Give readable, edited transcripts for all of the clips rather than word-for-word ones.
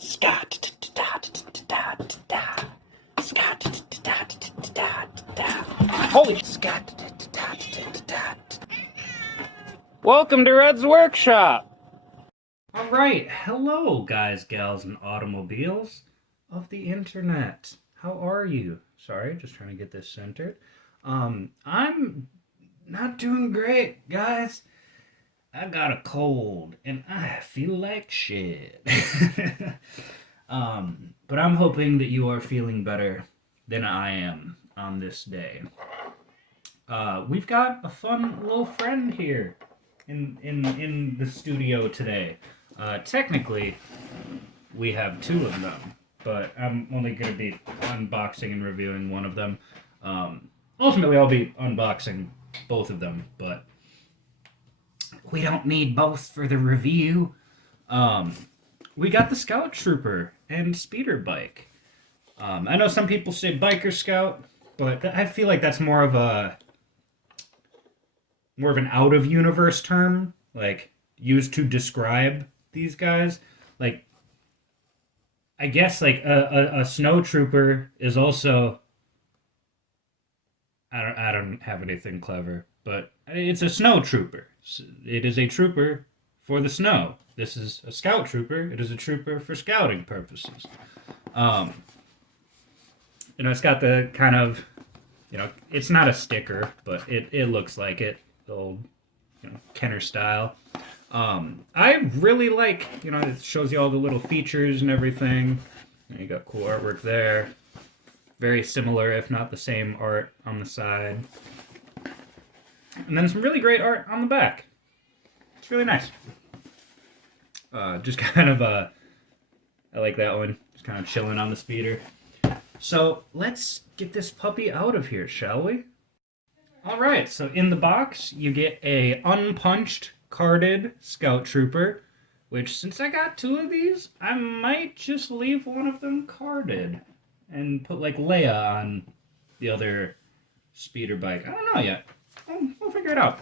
Scott. Holy Scott. Welcome to Red's Workshop. All right, hello, guys, gals, and automobiles of the internet. How are you? Sorry, just trying to get this centered. I'm not doing great, guys. I got a cold and I feel like shit. But I'm hoping that you are feeling better than I am on this day. We've got a fun little friend here in the studio today. Technically, we have two of them, but I'm only going to be unboxing and reviewing one of them. Ultimately, I'll be unboxing both of them, but we don't need both for the review. We got the Scout Trooper and Speeder Bike. I know some people say Biker Scout, but I feel like that's more of an out of universe term, like used to describe these guys. Like, I guess like a snow trooper is also. I don't have anything clever, but it's a snow trooper. It is a trooper for the snow. This is a scout trooper. It is a trooper for scouting purposes. It's got the kind of, it's not a sticker, but it looks like it, the old, Kenner style. I really like, it shows you all the little features and everything. You got cool artwork there. Very similar, if not the same art on the side. And then some really great art on the back. It's really nice. Just kind of, I like that one. Just kind of chilling on the speeder. So let's get this puppy out of here, shall we? All right, so in the box, you get a unpunched, carded Scout Trooper, which since I got two of these, I might just leave one of them carded and put like Leia on the other speeder bike. I don't know yet. We'll figure it out.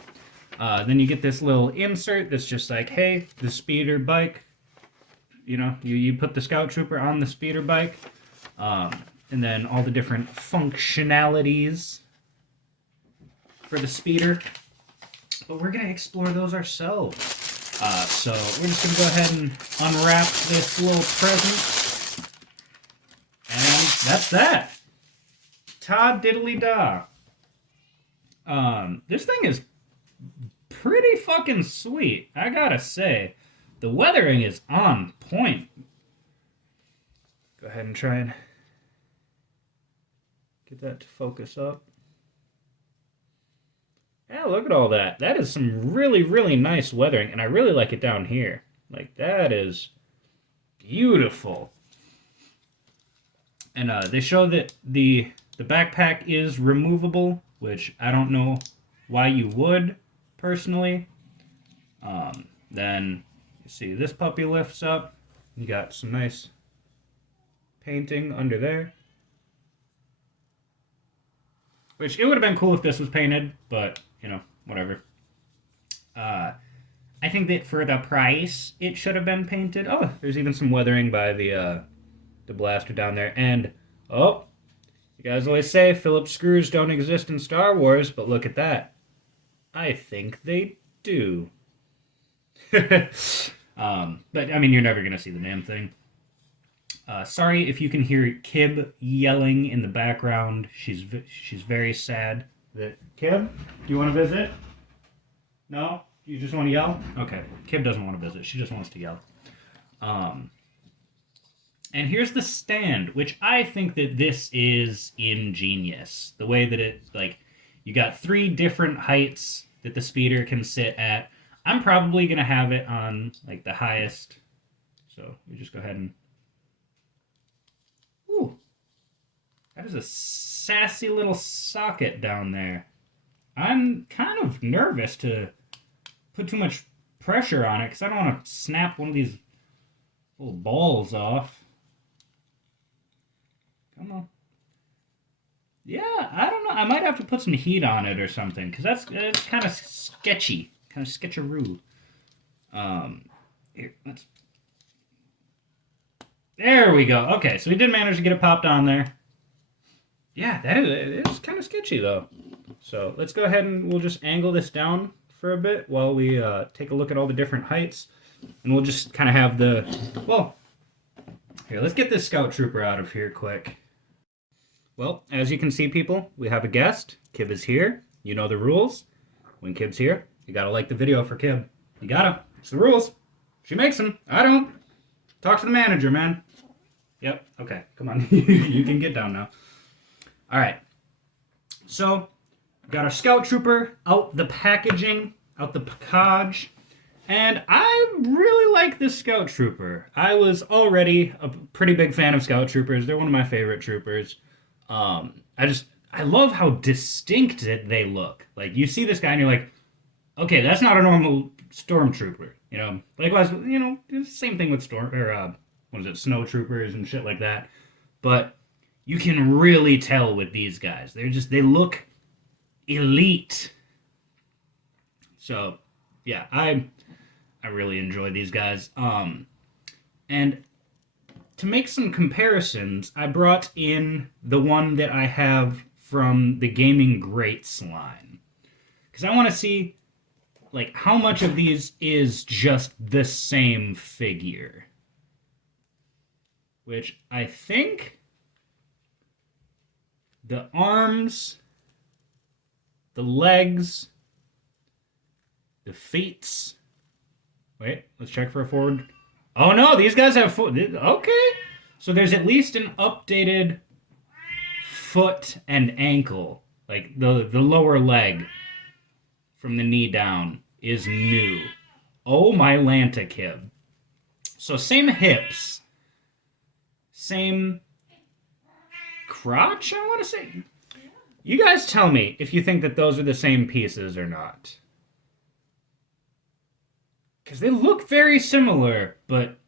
Then you get this little insert that's just like, hey, the speeder bike. You put the Scout Trooper on the speeder bike. And then all the different functionalities for the speeder. But we're going to explore those ourselves. So we're just going to go ahead and unwrap this little present. And that's that. Ta diddly da. This thing is pretty fucking sweet, I gotta say. The weathering is on point. Go ahead and try and get that to focus up. Yeah, look at all that. That is some really, really nice weathering, and I really like it down here. Like, that is beautiful. And they show that the backpack is removable, which I don't know why you would, personally. Then you see this puppy lifts up. You got some nice painting under there. Which, it would have been cool if this was painted, but, whatever. I think that for the price, it should have been painted. Oh, there's even some weathering by the blaster down there. And, you guys always say Phillips screws don't exist in Star Wars, but look at that. I think they do. But, I mean, you're never going to see the damn thing. Sorry if you can hear Kib yelling in the background. She's very sad. Kib, do you want to visit? No? You just want to yell? Okay. Kib doesn't want to visit. She just wants to yell. And here's the stand, which I think that this is ingenious. The way that it, you got 3 different heights that the speeder can sit at. I'm probably going to have it on, the highest. So we just go ahead and... Ooh. That is a sassy little socket down there. I'm kind of nervous to put too much pressure on it, because I don't want to snap one of these little balls off. Come on. Yeah, I don't know. I might have to put some heat on it or something, because that's kind of sketchy. Kind of sketcheroo. Here, let's... There we go. Okay, so we did manage to get it popped on there. Yeah, it is kind of sketchy though. So let's go ahead and we'll just angle this down for a bit while we take a look at all the different heights. And we'll just kind of have the, well, here, let's get this Scout Trooper out of here quick. Well, as you can see, people, we have a guest. Kib is here. You know the rules. When Kib's here, you gotta like the video for Kib. You gotta. It's the rules. She makes them. I don't. Talk to the manager, man. Yep. Okay. Come on. You can get down now. All right. So, got our Scout Trooper out the packaging, out the package. And I really like this Scout Trooper. I was already a pretty big fan of Scout Troopers. They're one of my favorite troopers. I love how distinct they look. Like, you see this guy and you're like, okay, that's not a normal stormtrooper. You know, likewise, you know, same thing with snow troopers and shit like that. But you can really tell with these guys. They look elite. So, yeah, I really enjoy these guys. And to make some comparisons, I brought in the one that I have from the Gaming Greats line. Because I want to see, like, how much of these is just the same figure. Which I think the arms, the legs, the feet. Wait, let's check for a forward. Oh no, these guys have foot. Okay. So there's at least an updated foot and ankle. Like the lower leg from the knee down is new. Oh my Lanta Kib. So same hips. Same crotch, I want to say. You guys tell me if you think that those are the same pieces or not. Because they look very similar, but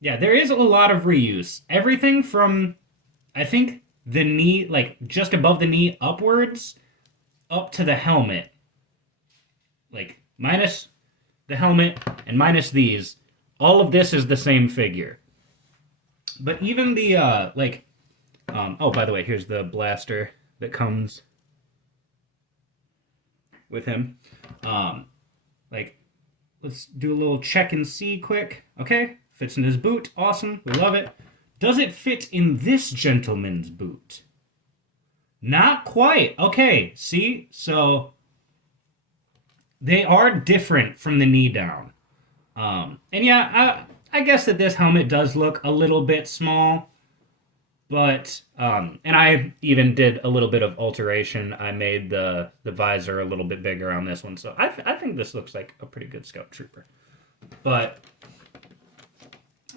yeah, there is a lot of reuse. Everything from, I think, the knee, like just above the knee upwards, up to the helmet. Like, minus the helmet and minus these, all of this is the same figure. But even the, oh, by the way, here's the blaster that comes with him. Let's do a little check and see quick. Okay, fits in his boot. Awesome, we love it. Does it fit in this gentleman's boot? Not quite. Okay, see? So, they are different from the knee down. And yeah, I guess that this helmet does look a little bit small. But, and I even did a little bit of alteration. I made the visor a little bit bigger on this one. So I think this looks like a pretty good Scout Trooper. But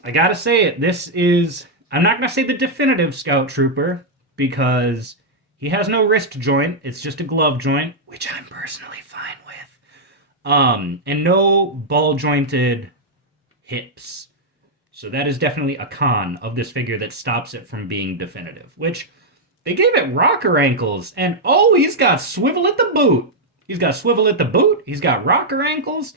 I gotta say it, this is, I'm not gonna say the definitive Scout Trooper, because he has no wrist joint. It's just a glove joint, which I'm personally fine with. And no ball-jointed hips. So that is definitely a con of this figure that stops it from being definitive. Which, they gave it rocker ankles, and oh, he's got swivel at the boot. He's got swivel at the boot, he's got rocker ankles,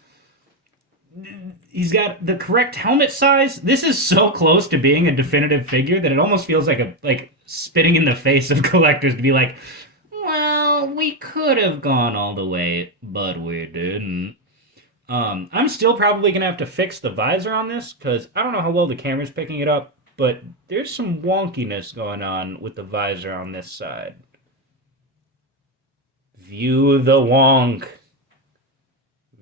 he's got the correct helmet size. This is so close to being a definitive figure that it almost feels like spitting in the face of collectors to be like, well, we could have gone all the way, but we didn't. I'm still probably going to have to fix the visor on this, because I don't know how well the camera's picking it up, but there's some wonkiness going on with the visor on this side. View the wonk.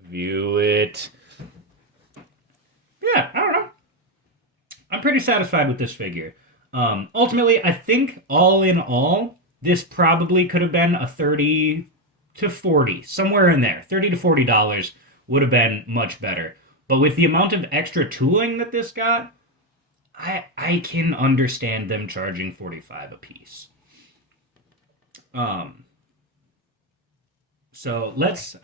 View it. Yeah, I don't know. I'm pretty satisfied with this figure. Ultimately, I think all in all, this probably could have been a $30 to $40, somewhere in there. $30 to $40 would have been much better. But with the amount of extra tooling that this got, I can understand them charging $45 a piece. So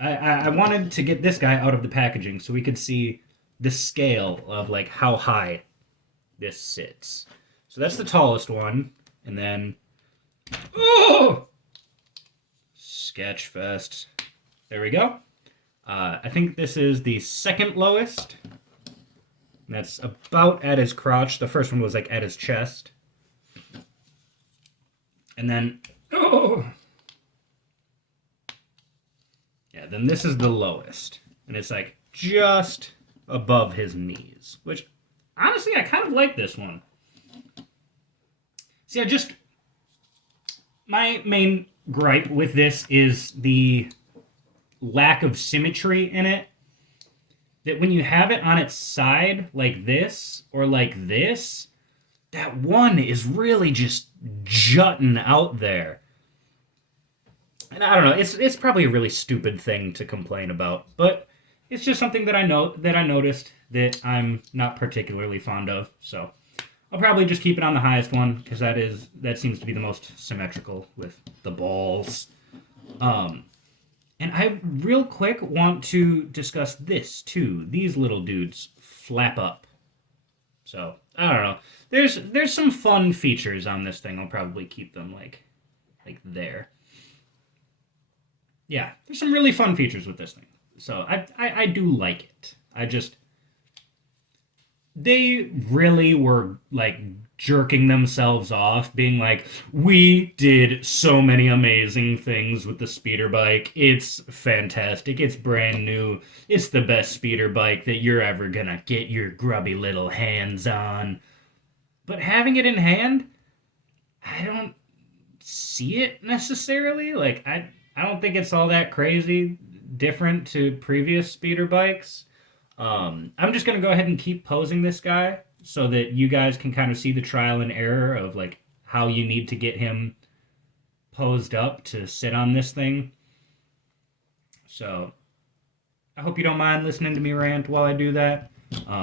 I wanted to get this guy out of the packaging so we could see the scale of like how high this sits. So that's the tallest one. And then, oh! Sketchfest. There we go. I think this is the second lowest. That's about at his crotch. The first one was like at his chest. And then, oh, yeah, then this is the lowest. And it's like just above his knees, which honestly, I kind of like this one. See, my main gripe with this is the lack of symmetry in it. That when you have it on its side like this or like this, that one is really just jutting out there. And I don't know, it's probably a really stupid thing to complain about, but it's just something that I noticed that I'm not particularly fond of. So I'll probably just keep it on the highest one because that seems to be the most symmetrical with the balls. And I real quick want to discuss this too. These little dudes flap up. So I don't know. There's some fun features on this thing. I'll probably keep them like there. Yeah, there's some really fun features with this thing. So I do like it. They really were like jerking themselves off, being like, we did so many amazing things with the speeder bike. It's fantastic. It's brand new. It's the best speeder bike that you're ever gonna get your grubby little hands on. But having it in hand, I don't see it necessarily. Like, I don't think it's all that crazy different to previous speeder bikes. I'm just going to go ahead and keep posing this guy so that you guys can kind of see the trial and error of like how you need to get him posed up to sit on this thing. So I hope you don't mind listening to me rant while I do that.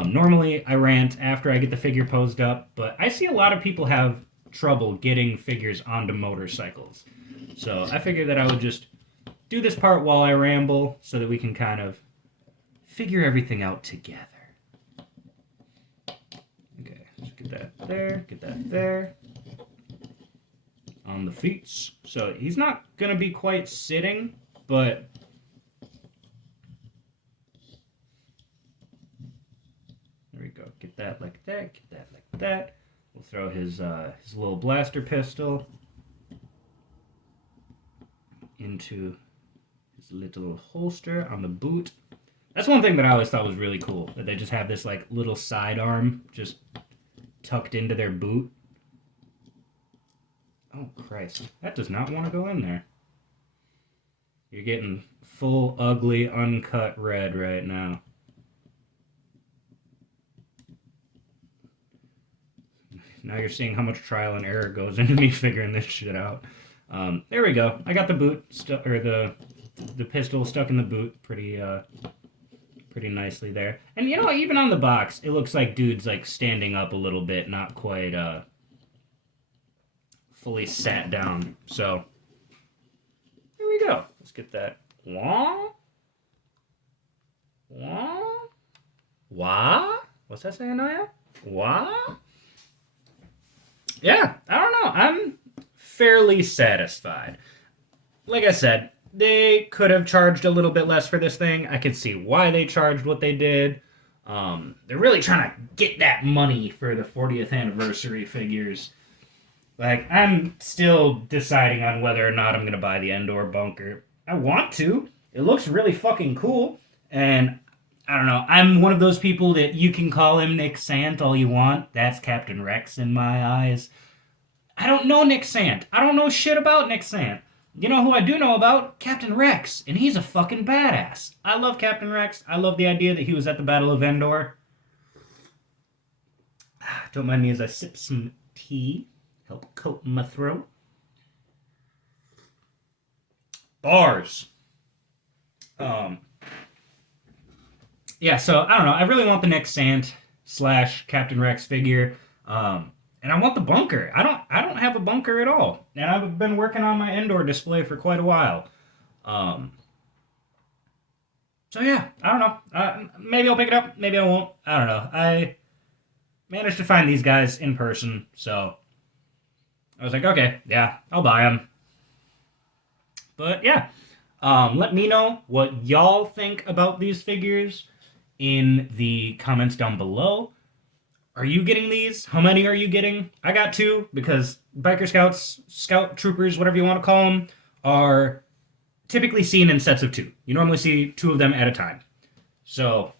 Normally I rant after I get the figure posed up, but I see a lot of people have trouble getting figures onto motorcycles. So I figured that I would just do this part while I ramble so that we can kind of figure everything out together. Okay, just get that there. On the feet. So he's not going to be quite sitting, but there we go. Get that like that, get that like that. We'll throw his little blaster pistol into his little holster on the boot. That's one thing that I always thought was really cool, that they just have this like little sidearm just tucked into their boot. Oh Christ, that does not want to go in there. You're getting full ugly uncut red right now. Now you're seeing how much trial and error goes into me figuring this shit out. There we go. I got the boot or the pistol stuck in the boot pretty nicely there. And you know, even on the box, it looks like dude's like standing up a little bit, not quite fully sat down. So here we go. Let's get that. Wah? Wah? Wah? What's that saying, Naya? Wah? Yeah, I don't know. I'm fairly satisfied. Like I said, they could have charged a little bit less for this thing. I could see why they charged what they did. They're really trying to get that money for the 40th anniversary figures. Like, I'm still deciding on whether or not I'm going to buy the Endor bunker. I want to. It looks really fucking cool. And I don't know. I'm one of those people that you can call him Nick Sant all you want. That's Captain Rex in my eyes. I don't know Nick Sant. I don't know shit about Nick Sant. You know who I do know about? Captain Rex. And he's a fucking badass. I love Captain Rex. I love the idea that he was at the Battle of Endor. Don't mind me as I sip some tea. Help coat my throat. Bars. Yeah, so I don't know. I really want the Nick Sant / Captain Rex figure. And I want the bunker. I don't have a bunker at all. And I've been working on my Endor display for quite a while. So yeah, I don't know. Maybe I'll pick it up. Maybe I won't. I don't know. I managed to find these guys in person, so I was like, okay, yeah, I'll buy them. But yeah, let me know what y'all think about these figures in the comments down below. Are you getting these? How many are you getting? I got 2 because biker scouts, scout troopers, whatever you want to call them, are typically seen in sets of 2. You normally see 2 of them at a time. So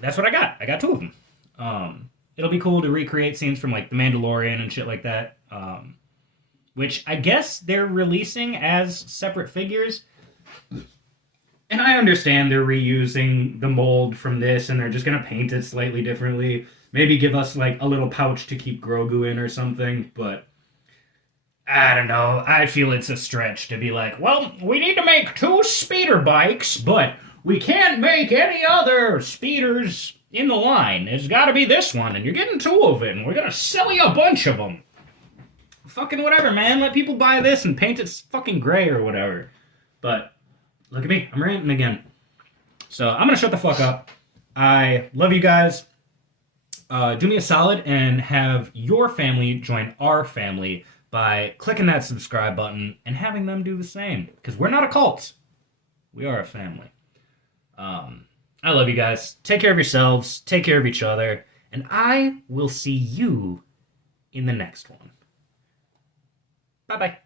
that's what I got. I got 2 of them. It'll be cool to recreate scenes from like The Mandalorian and shit like that. Which I guess they're releasing as separate figures. And I understand they're reusing the mold from this and they're just going to paint it slightly differently. Maybe give us like a little pouch to keep Grogu in or something. But I don't know. I feel it's a stretch to be like, well, we need to make 2 speeder bikes, but we can't make any other speeders in the line. It's got to be this one, and you're getting 2 of it, and we're going to sell you a bunch of them. Fucking whatever, man. Let people buy this and paint it fucking gray or whatever. But look at me. I'm ranting again. So I'm going to shut the fuck up. I love you guys. Do me a solid and have your family join our family by clicking that subscribe button and having them do the same. Because we're not a cult. We are a family. I love you guys. Take care of yourselves. Take care of each other. And I will see you in the next one. Bye-bye.